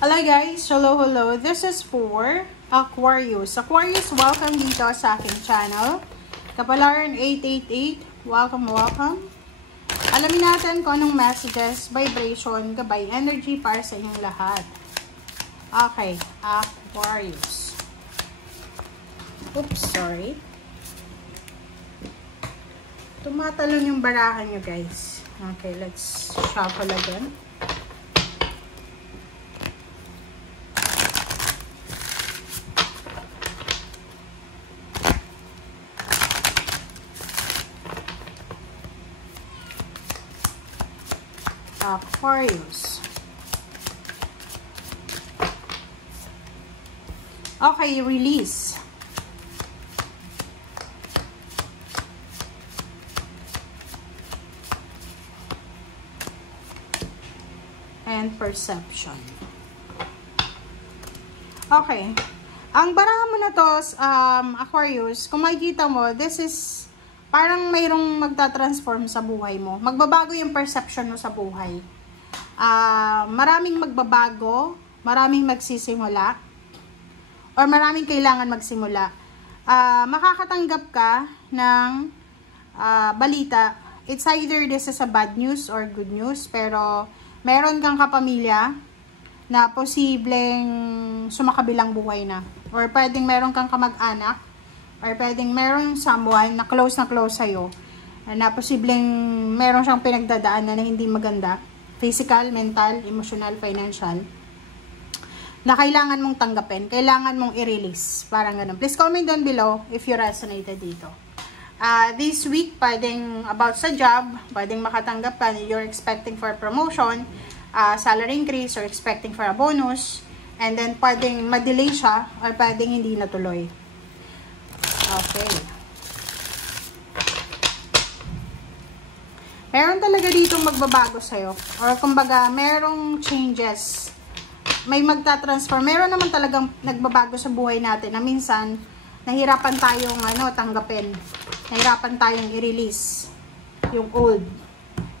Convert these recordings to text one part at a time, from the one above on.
Hello guys, hello. This is for Aquarius. Aquarius, welcome dito sa aking channel. Kapalaran 888, welcome. Alamin natin kung anong messages, vibration, gabay, energy para sa inyong lahat. Okay, Aquarius. Oops, sorry. Tumatalon yung barahan nyo guys. Okay, let's shuffle again. Aquarius. Okay, release. And perception. Okay. Ang baraha mo na to, Aquarius, kung makikita mo, this is parang mayroong magta-transform sa buhay mo. Magbabago yung perception mo sa buhay. Maraming magbabago, maraming magsisimula, or maraming kailangan magsimula. Makakatanggap ka ng balita. It's either this is a bad news or good news, pero meron kang kapamilya na posibleng sumakabilang buhay na. Or pwedeng meron kang kamag-anak, or pwedeng meron someone na close sa'yo, na posibleng meron siyang pinagdadaanan na hindi maganda, physical, mental, emotional, financial, na kailangan mong tanggapin, kailangan mong i-release, parang ganun. Please comment down below if you resonated dito. This week, pwedeng about sa job, pwedeng makatanggap ka, you're expecting for promotion, salary increase, or expecting for a bonus, and then pwedeng ma-delay siya, or pwedeng hindi natuloy. Okay. Meron talaga ditong magbabago sa'yo. Or kumbaga, merong changes. May magta-transform. Meron naman talagang nagbabago sa buhay natin na minsan, nahirapan tayong tanggapin. Nahirapan tayong i-release yung old.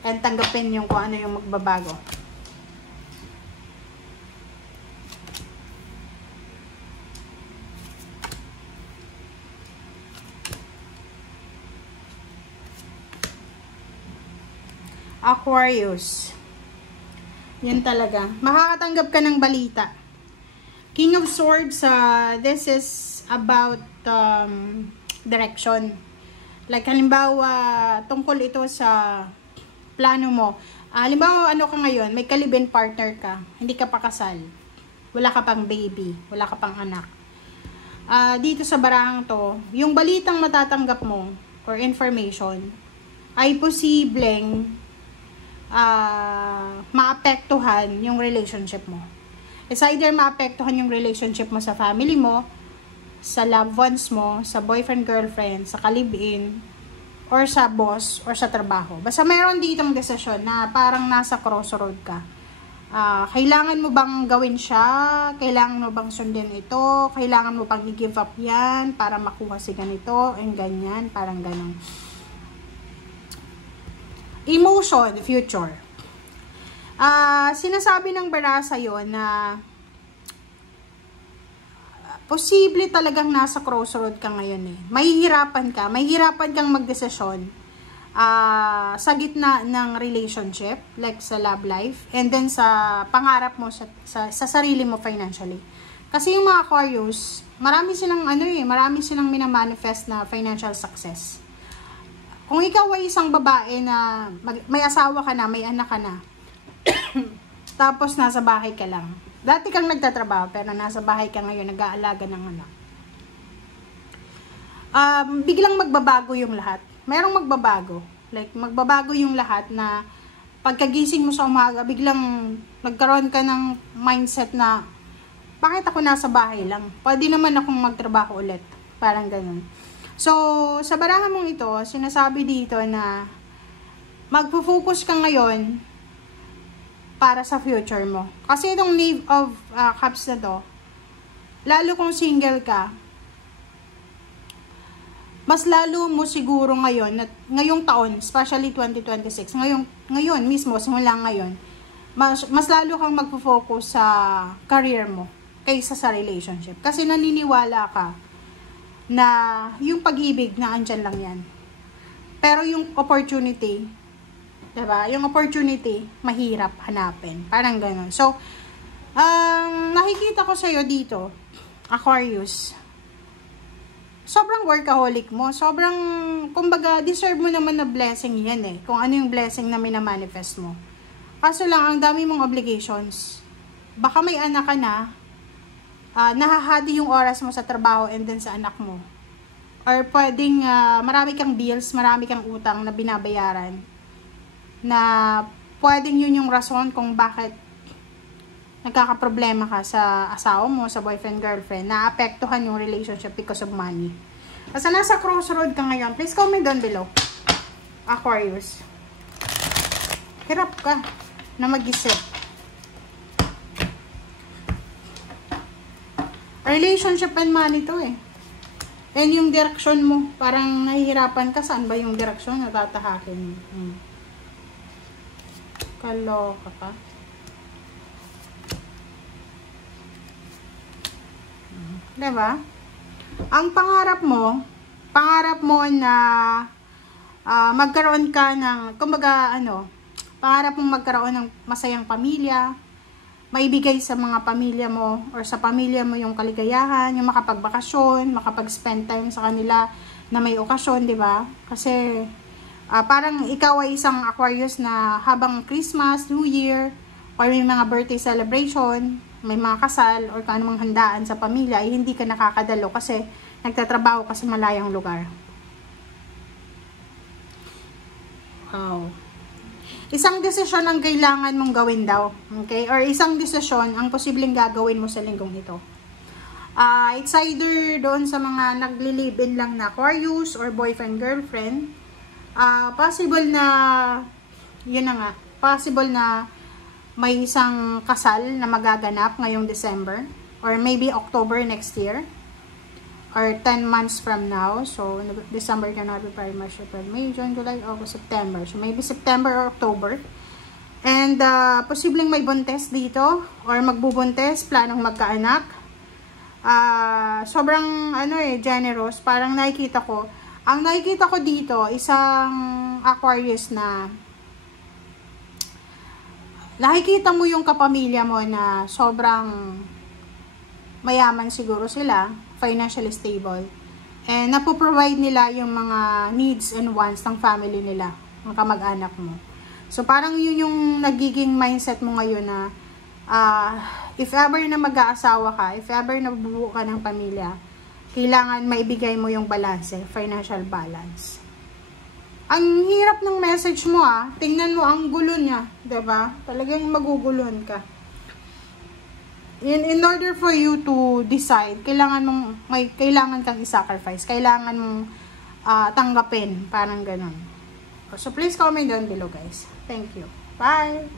And tanggapin yung kung ano yung magbabago. Aquarius. Yan talaga. Makakatanggap ka ng balita. King of Swords, this is about direction. Like, halimbawa, tungkol ito sa plano mo. Halimbawa, ano ka ngayon, may kalibin partner ka, hindi ka pa kasal. Wala ka pang baby, wala ka pang anak. Dito sa barahang to, yung balitang matatanggap mo, or information, ay posibleng maapektuhan yung relationship mo. It's either maapektuhan yung relationship mo sa family mo, sa loved ones mo, sa boyfriend, girlfriend, sa kalibin, or sa boss, or sa trabaho. Basta mayroon ditong desisyon na parang nasa crossroad ka. Kailangan mo bang gawin siya? Kailangan mo bang sundin ito? Kailangan mo bang i-give up yan para makuha si ganito? And ganyan, parang ganun. Emotion, future. Sinasabi ng baraha sa'yo na posible talagang nasa crossroad ka ngayon eh. Mahihirapan kang magdesisyon sa gitna ng relationship, like sa love life, and then sa pangarap mo sa sarili mo financially. Kasi yung mga Aquarius, marami silang minamanifest na financial success. Kung ikaw ay isang babae na may asawa ka na, may anak ka na, tapos nasa bahay ka lang. Dati kang nagtatrabaho, pero nasa bahay ka ngayon, nag-aalaga ng anak. Biglang magbabago yung lahat. Merong magbabago. Like, magbabago yung lahat na pagkagising mo sa umaga, biglang nagkaroon ka ng mindset na, bakit ako nasa bahay lang? Pwede naman akong magtrabaho ulit. Parang ganun. So, sa baraha mong ito, sinasabi dito na magpo-focus ka ngayon para sa future mo. Kasi itong Knave of Cups na to, lalo kung single ka, mas lalo mo siguro ngayong taon, especially 2026, ngayon mismo, simula ngayon, mas lalo kang magpo-focus sa career mo kaysa sa relationship. Kasi naniniwala ka na yung pag-ibig na andyan lang yan. Pero yung opportunity, diba? Yung opportunity, mahirap hanapin. Parang ganun. So, nakikita ko sa'yo dito, Aquarius, sobrang workaholic mo. Sobrang, kumbaga, deserve mo naman na blessing yan eh. Kung ano yung blessing na minamanifest mo. Kaso lang, ang dami mong obligations. Baka may anak ka na, nahahati yung oras mo sa trabaho and then sa anak mo. Or pwedeng marami kang bills, marami kang utang na binabayaran. Na pwedeng yun yung rason kung bakit nagkakaproblema ka sa asawa mo, sa boyfriend, girlfriend, naapektuhan yung relationship because of money. Kasi nasa crossroad ka ngayon, please comment down below. Aquarius. Hirap ka na mag-isip. Relationship and money to eh. And yung direction mo, parang nahihirapan ka. Saan ba yung direction na tatahakin mo? Kaloka ka. Diba? Ang pangarap mo na magkaroon ka ng, kumbaga pangarap mong magkaroon ng masayang pamilya, maibigay sa mga pamilya mo or sa pamilya mo yung kaligayahan, yung makapagbakasyon, makapag-spend time sa kanila na may okasyon, di ba? Kasi parang ikaw ay isang Aquarius na habang Christmas, New Year, or may mga birthday celebration, may mga kasal, or kung anumang handaan sa pamilya, ay hindi ka nakakadalo kasi nagtatrabaho ka sa malayang lugar. Wow. Isang desisyon ang kailangan mong gawin daw. Okay? Or isang desisyon ang posibleng gagawin mo sa linggong ito. It's either doon sa mga nagli-live-in lang na Aquarius or boyfriend, girlfriend. Possible na, yun na nga, possible na may isang kasal na magaganap ngayong December. Or maybe October next year. Or 10 months from now. So, December, January, February, March, April, May, June, July, August, September. So, maybe September or October. And, posibleng may buntes dito. Or magbubuntes, planong magkaanak. Sobrang, generous. Parang nakikita ko. Ang nakikita ko dito, isang Aquarius na nakikita mo yung kapamilya mo na sobrang mayaman siguro sila, financially stable, and napoprovide nila yung mga needs and wants ng family nila, ng kamag-anak mo. So, parang yun yung nagiging mindset mo ngayon na if ever na mag-aasawa ka, if ever na bubuo ka ng pamilya, kailangan maibigay mo yung balance, financial balance. Ang hirap ng message mo tingnan mo ang gulo niya, diba? Talagang maguguluhan ka. In order for you to decide, kailangan kang i-sacrifice. Kailangan mong tanggapin. Parang ganun. So, please comment down below, guys. Thank you. Bye!